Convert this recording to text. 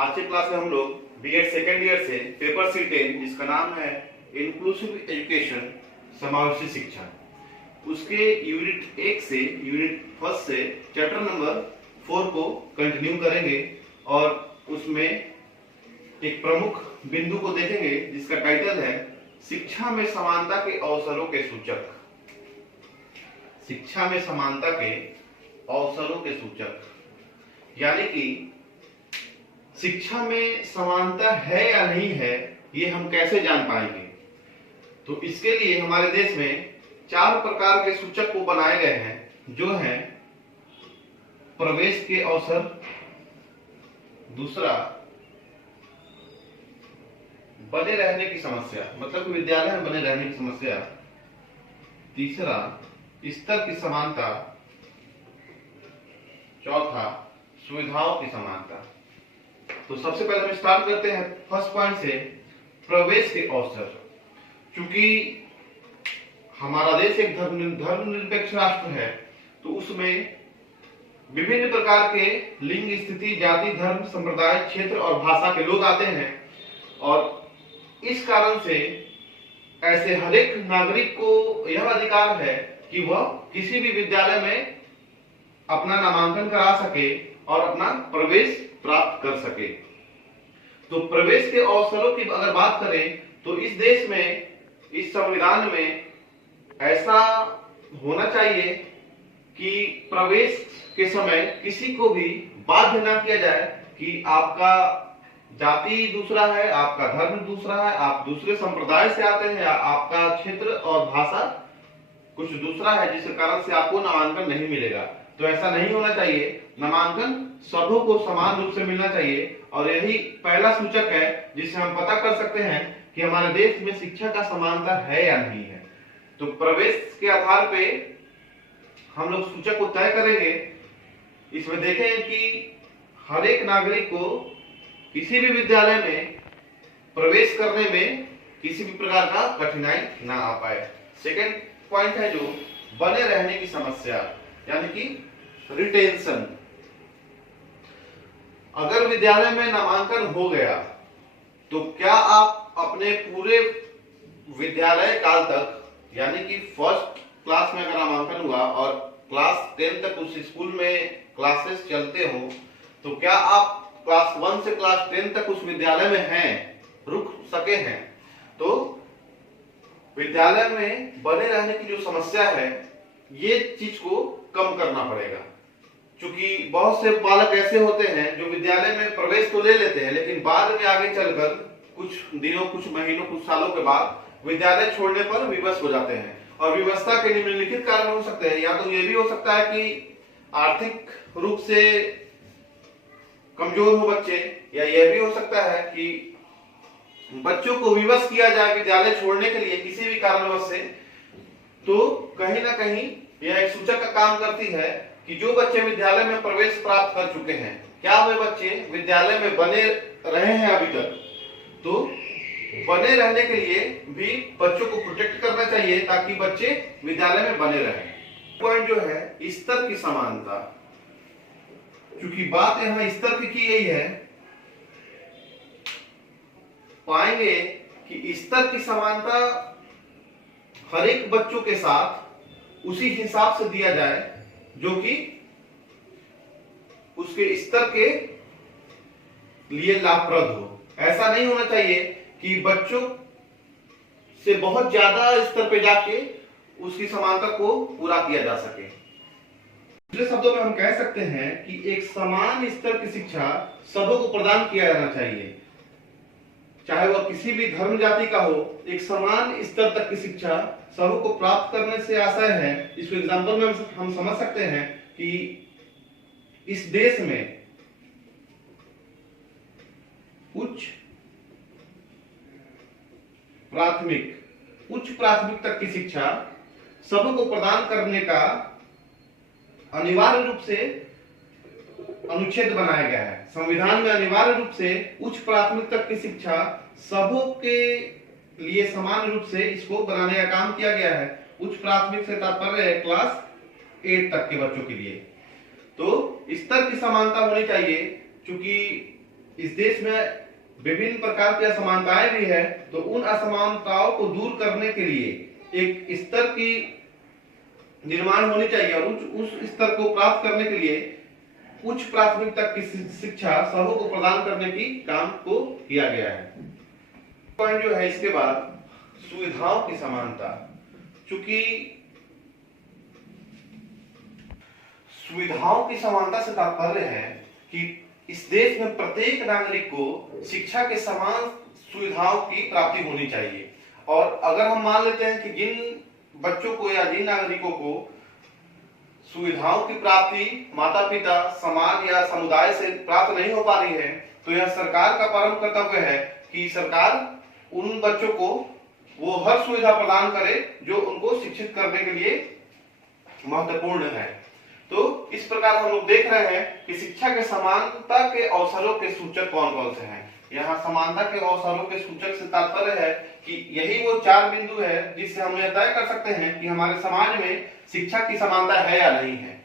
आज के क्लास में हम लोग बीएड सेकेंड ईयर से पेपर C10 जिसका नाम है इंक्लूसिव एजुकेशन समावेशी शिक्षा, उसके यूनिट 1 से यूनिट 1 से चैप्टर नंबर 4 को कंटिन्यू करेंगे और उसमें एक प्रमुख बिंदु को देखेंगे जिसका टाइटल है शिक्षा में समानता के अवसरों के सूचक। शिक्षा में समानता के अवसरों के सूचक, यानी कि शिक्षा में समानता है या नहीं है ये हम कैसे जान पाएंगे। तो इसके लिए हमारे देश में 4 प्रकार के सूचक को बनाए गए हैं, जो है प्रवेश के अवसर, दूसरा बने रहने की समस्या, मतलब विद्यालय में बने रहने की समस्या, तीसरा स्तर की समानता, चौथा सुविधाओं की समानता। तो सबसे पहले हम स्टार्ट करते हैं फर्स्ट पॉइंट से, प्रवेश के अवसर। चूंकि हमारा देश एक धर्मनिरपेक्ष राष्ट्र है, तो उसमें विभिन्न प्रकार के लिंग, स्थिति, जाति, धर्म, संप्रदाय, क्षेत्र और भाषा के लोग आते हैं और इस कारण से ऐसे हर एक नागरिक को यह अधिकार है कि वह किसी भी विद्यालय में अपना नामांकन करा सके और अपना प्रवेश प्राप्त कर सके। तो प्रवेश के अवसरों की अगर बात करें तो इस देश में, इस संविधान में ऐसा होना चाहिए कि प्रवेश के समय किसी को भी बाध्य ना किया जाए कि आपका जाति दूसरा है, आपका धर्म दूसरा है, आप दूसरे संप्रदाय से आते हैं, या आपका क्षेत्र और भाषा कुछ दूसरा है जिस कारण से आपको नामांकन नहीं मिलेगा। तो ऐसा नहीं होना चाहिए। नामांकन सबों को समान रूप से मिलना चाहिए और यही पहला सूचक है जिससे हम पता कर सकते हैं कि हमारे देश में शिक्षा का समानता है या नहीं है। तो प्रवेश के आधार पे हम लोग सूचक को तय करेंगे। इसमें देखें कि हर एक नागरिक को किसी भी विद्यालय में प्रवेश करने में किसी भी प्रकार का कठिनाई ना आ पाए। सेकेंड पॉइंट है जो बने रहने की समस्या, यानी कि रिटेंशन। अगर विद्यालय में नामांकन हो गया तो क्या आप अपने पूरे विद्यालय काल तक, यानी कि फर्स्ट क्लास में अगर नामांकन हुआ और क्लास 10 तक उस स्कूल में क्लासेस चलते हो, तो क्या आप क्लास 1 से क्लास 10 तक उस विद्यालय में हैं, रुक सके हैं? तो विद्यालय में बने रहने की जो समस्या है, ये चीज को कम करना पड़ेगा। क्योंकि बहुत से बालक ऐसे होते हैं जो विद्यालय में प्रवेश तो ले लेते हैं, लेकिन बाद में आगे चलकर कुछ दिनों, कुछ महीनों, कुछ सालों के बाद विद्यालय छोड़ने पर विवश हो जाते हैं। और विवशता के निम्नलिखित कारण हो सकते हैं। या तो ये भी हो सकता है कि आर्थिक रूप से कमजोर हो बच्चे, या यह भी हो सकता है कि बच्चों को विवश किया जाए विद्यालय छोड़ने के लिए किसी भी कारणवश से। तो कहीं ना कहीं यह एक सूचक का काम करती है कि जो बच्चे विद्यालय में प्रवेश प्राप्त कर चुके हैं, क्या वे बच्चे विद्यालय में बने रहे हैं अभी तक। तो बने रहने के लिए भी बच्चों को प्रोटेक्ट करना चाहिए ताकि बच्चे विद्यालय में बने रहें। पॉइंट जो है स्तर की समानता। क्योंकि बात यहाँ स्तर की गई है, पाएंगे कि स्तर की समानता हर एक बच्चों के साथ उसी हिसाब से दिया जाए जो कि उसके स्तर के लिए लाभप्रद हो। ऐसा नहीं होना चाहिए कि बच्चों से बहुत ज्यादा स्तर पे जाके उसकी समानता को पूरा किया जा सके। दूसरे शब्दों में हम कह सकते हैं कि एक समान स्तर की शिक्षा सबों को प्रदान किया जाना चाहिए, चाहे वह किसी भी धर्म जाति का हो। एक समान स्तर तक की शिक्षा सबों को प्राप्त करने से आशय है। इस एग्जांपल में हम समझ सकते हैं कि इस देश में उच्च प्राथमिक तक की शिक्षा सबों को प्रदान करने का अनिवार्य रूप से अनुच्छेद बनाया गया है। संविधान में अनिवार्य रूप से उच्च प्राथमिक तक की शिक्षा सबों के लिए समान रूप से इसको बनाने का काम किया गया है। उच्च प्राथमिक से तात्पर्य है क्लास 8 तक के बच्चों के लिए। तो स्तर की समानता होनी चाहिए, क्योंकि इस देश में विभिन्न प्रकार की असमानताएं भी है, तो उन असमानताओं को दूर करने के लिए एक स्तर की निर्माण होनी चाहिए और उस स्तर को प्राप्त करने के लिए उच्च प्राथमिकता की शिक्षा सबों को प्रदान करने की काम को किया गया है। पॉइंट जो है इसके बाद सुविधाओं की समानता। चूंकि सुविधाओं की समानता से तात्पर्य है कि इस देश में प्रत्येक नागरिक को शिक्षा के समान सुविधाओं की प्राप्ति होनी चाहिए। और अगर हम मान लेते हैं कि जिन बच्चों को या जिन नागरिकों को सुविधाओं की प्राप्ति माता पिता, समाज या समुदाय से प्राप्त नहीं हो पा रही है, तो यह सरकार का परम कर्तव्य है कि सरकार उन बच्चों को वो हर सुविधा प्रदान करे जो उनको शिक्षित करने के लिए महत्वपूर्ण है। तो इस प्रकार हम लोग देख रहे हैं कि शिक्षा के समानता के अवसरों के सूचक कौन कौन से हैं। यहाँ समानता के अवसरों के सूचक से तात्पर्य है कि यही वो 4 बिंदु है जिससे हम यह तय कर सकते हैं कि हमारे समाज में शिक्षा की समानता है या नहीं है।